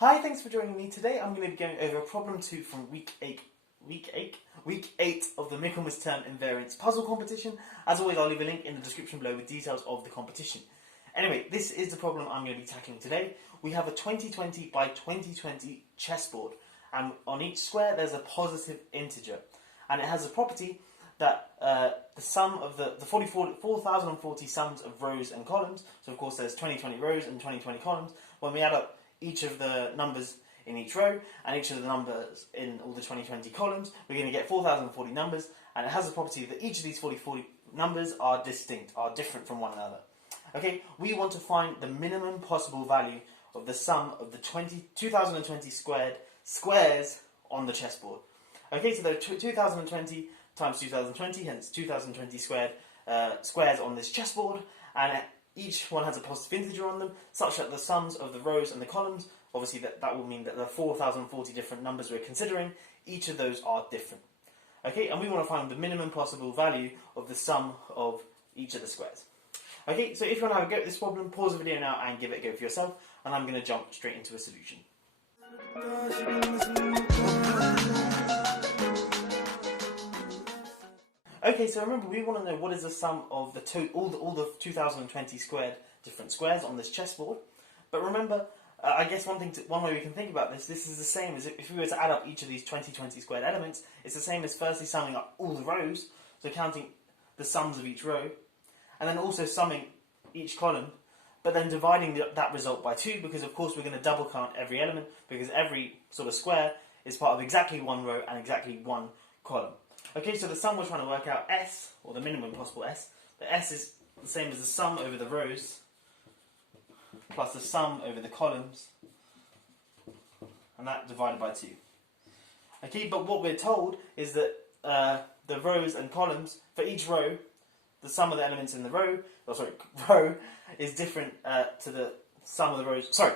Hi, thanks for joining me. Today I'm going to be going over problem 2 from week 8 of the Michaelmas term Invariants puzzle competition. As always, I'll leave a link in the description below with details of the competition. Anyway, this is the problem I'm going to be tackling today. We have a 2020 by 2020 chessboard, and on each square there's a positive integer, and it has a property that the sum of the 4,040 sums of rows and columns, so of course there's 2020 rows and 2020 columns, when we add up each of the numbers in each row and each of the numbers in all the 2020 columns, we're going to get 4,040 numbers, and it has the property that each of these 40 numbers are distinct, are different from one another. Okay, we want to find the minimum possible value of the sum of the 2020 squares on the chessboard. Okay, so there are 2020 times 2020, hence 2020 squares on this chessboard, and each one has a positive integer on them, such that the sums of the rows and the columns, obviously that will mean that the 4,040 different numbers we're considering, each of those are different. Okay, and we want to find the minimum possible value of the sum of each of the squares. Okay, so if you want to have a go at this problem, pause the video now and give it a go for yourself, and I'm going to jump straight into a solution. Okay, so remember, we want to know what is the sum of all the 2020 different squares on this chessboard. But remember, I guess one way we can think about this is the same as if we were to add up each of these 2020 squared elements. It's the same as firstly summing up all the rows, so counting the sums of each row, and then also summing each column, but then dividing that result by 2, because of course we're going to double count every element, because every sort of square is part of exactly one row and exactly one column. Okay, so the sum we're trying to work out, S, or the minimum possible S, the S is the same as the sum over the rows plus the sum over the columns, and that divided by 2. Okay, but what we're told is that the rows and columns, for each row, the sum of the elements in the row is different to the sum of the rows. Sorry,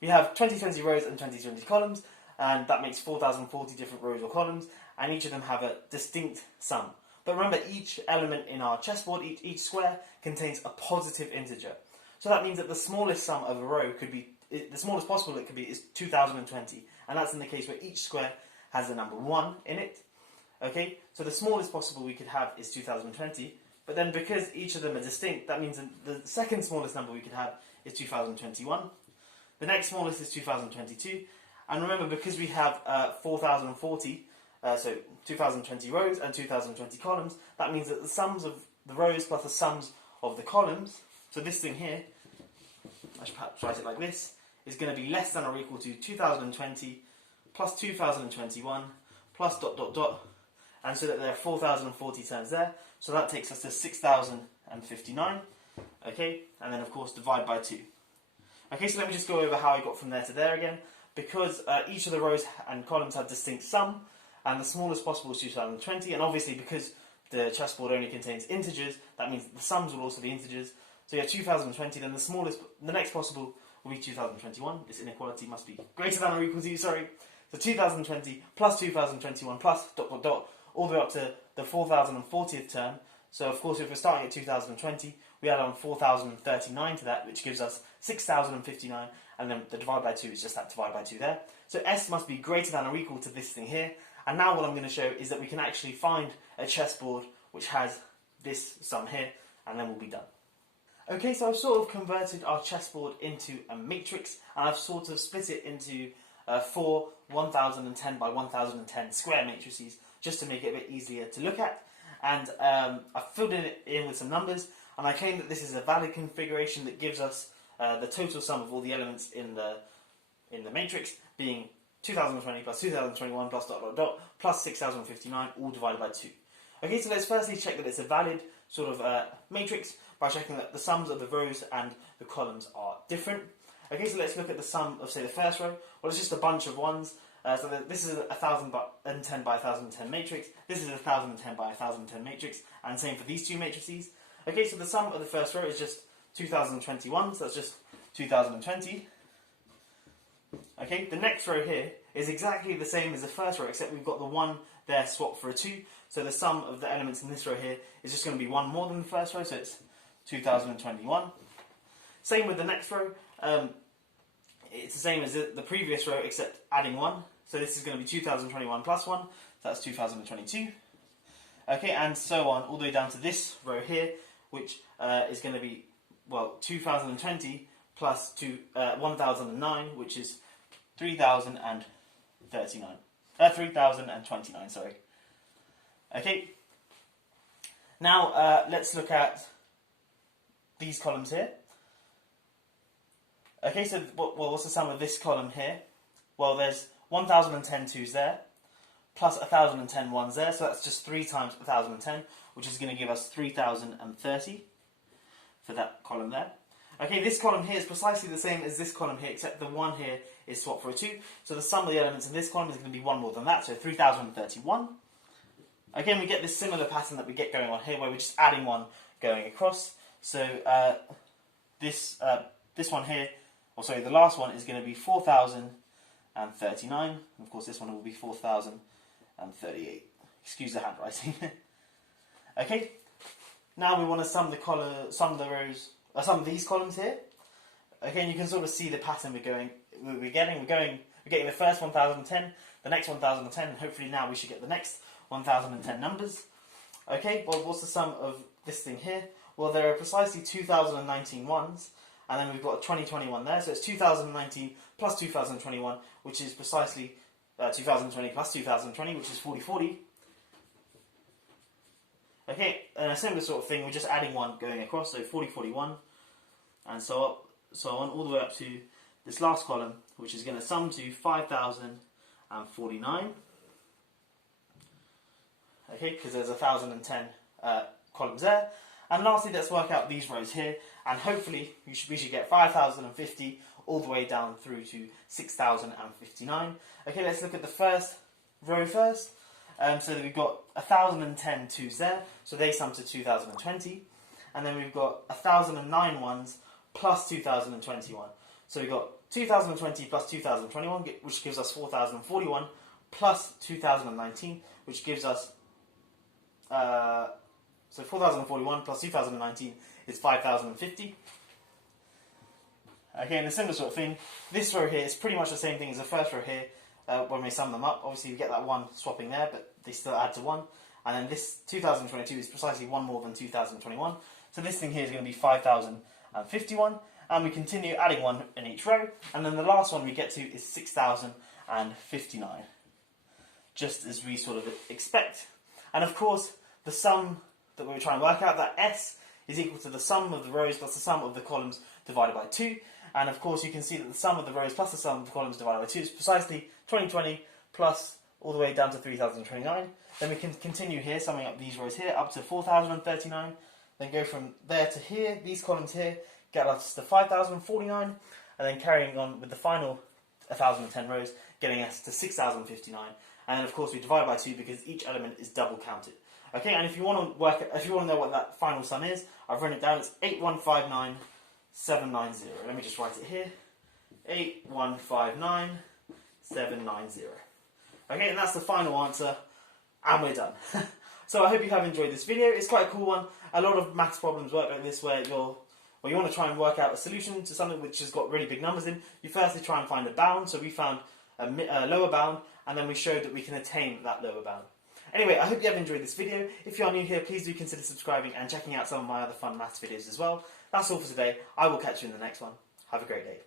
we have 2020 rows and 2020 columns, and that makes 4,040 different rows or columns, and each of them have a distinct sum. But remember, each element in our chessboard, each square, contains a positive integer. So that means that the smallest sum of a row could be, the smallest possible it could be, is 2020, and that's in the case where each square has the number 1 in it. Okay, so the smallest possible we could have is 2020, but then because each of them are distinct, that means that the second smallest number we could have is 2021. The next smallest is 2022, and remember, because we have 4,040, so 2020 rows and 2020 columns, that means that the sums of the rows plus the sums of the columns, so this thing here, I should perhaps write it like this, is going to be less than or equal to 2020 plus 2021 plus ... and so that there are 4,040 terms there, so that takes us to 6,059, okay, and then of course divide by 2. Okay, so let me just go over how I got from there to there again. Because each of the rows and columns have distinct sum, and the smallest possible is 2020, and obviously because the chessboard only contains integers, that means the sums will also be integers. So yeah, 2020, then the next possible will be 2021. This inequality must be greater than or equal to, sorry. So 2020 plus 2021 plus ... all the way up to the 4,040th term. So of course, if we're starting at 2020, we add on 4,039 to that, which gives us 6,059, and then the divide by 2 is just that divide by 2 there. So S must be greater than or equal to this thing here. And now what I'm going to show is that we can actually find a chessboard which has this sum here, and then we'll be done. Okay, so I've sort of converted our chessboard into a matrix, and I've sort of split it into 4 1010 by 1010 square matrices, just to make it a bit easier to look at. And I've filled it in with some numbers, and I claim that this is a valid configuration that gives us the total sum of all the elements in the matrix being 2020 plus 2021 plus ... plus 6,059, all divided by 2. Okay, so let's firstly check that it's a valid sort of matrix by checking that the sums of the rows and the columns are different. Okay, so let's look at the sum of, say, the first row. Well, it's just a bunch of ones. So this is a 1,010 by 1,010 matrix. This is a 1,010 by 1,010 matrix, and same for these two matrices. Okay, so the sum of the first row is just 2021, so that's just 2020. Okay, the next row here is exactly the same as the first row, except we've got the 1 there swapped for a 2. So the sum of the elements in this row here is just going to be 1 more than the first row, so it's 2021. Same with the next row. it's the same as the previous row except adding 1. So this is going to be 2021 plus 1, so that's 2022. Okay, and so on, all the way down to this row here, which is going to be, well, 2020 plus 1009, which is 3029, sorry. Okay, now let's look at these columns here. Okay, so what's the sum of this column here? Well, there's 1010 twos there, plus 1010 ones there, so that's just 3 times 1010, which is going to give us 3030 for that column there. Okay, this column here is precisely the same as this column here, except the 1 here is swapped for a 2, so the sum of the elements in this column is going to be 1 more than that, so 3031. Again, we get this similar pattern that we get going on here, where we're just adding 1 going across. So this one here, or sorry, the last one is going to be 4039. Of course, this one will be 4038. Excuse the handwriting. Okay. Now we want to sum the rows, sum of these columns here. Again, you can sort of see the pattern we're getting the first 1010, the next 1010, and hopefully now we should get the next 1010 numbers. Okay, well, what's the sum of this thing here? Well, there are precisely 2019 ones, and then we've got 2021 there, so it's 2019 plus 2021, which is precisely 2020 plus 2020, which is 4040. Okay, and a similar sort of thing, we're just adding 1 going across, so 4041, and so on, all the way up to this last column, which is going to sum to 5049. Okay, because there's 1010 columns there. And lastly, let's work out these rows here, and hopefully we should get 5050 all the way down through to 6059. Okay, let's look at the first row first. So that we've got 1010 twos there, so they sum to 2020, and then we've got 1009 ones plus 2021. So we've got 2020 plus 2021, which gives us 4041, plus 2019, which gives us so 4041 plus 2019 is 5050. Okay, and a similar sort of thing. This row here is pretty much the same thing as the first row here. When we sum them up, obviously we get that 1 swapping there, but they still add to 1. And then this 2022 is precisely 1 more than 2021. So this thing here is going to be 5051. And we continue adding 1 in each row. And then the last one we get to is 6059. Just as we sort of expect. And of course, the sum that we're trying to work out, that S, is equal to the sum of the rows plus the sum of the columns divided by 2. And of course, you can see that the sum of the rows plus the sum of the columns divided by 2 is precisely 2020 plus all the way down to 3029. Then we can continue here, summing up these rows here, up to 4039. Then go from there to here, these columns here, get us to 5049. And then carrying on with the final 1010 rows, getting us to 6059. And then of course we divide by 2 because each element is double counted. Okay, and if you want to know what that final sum is, I've written it down. It's 8159790. Let me just write it here. 8159790. Okay, and that's the final answer, and we're done. So I hope you have enjoyed this video. It's quite a cool one. A lot of maths problems work like this, where you want to try and work out a solution to something which has got really big numbers in. You firstly try and find a bound. So we found a lower bound, and then we showed that we can attain that lower bound. Anyway, I hope you have enjoyed this video. If you are new here, please do consider subscribing and checking out some of my other fun maths videos as well. That's all for today. I will catch you in the next one. Have a great day.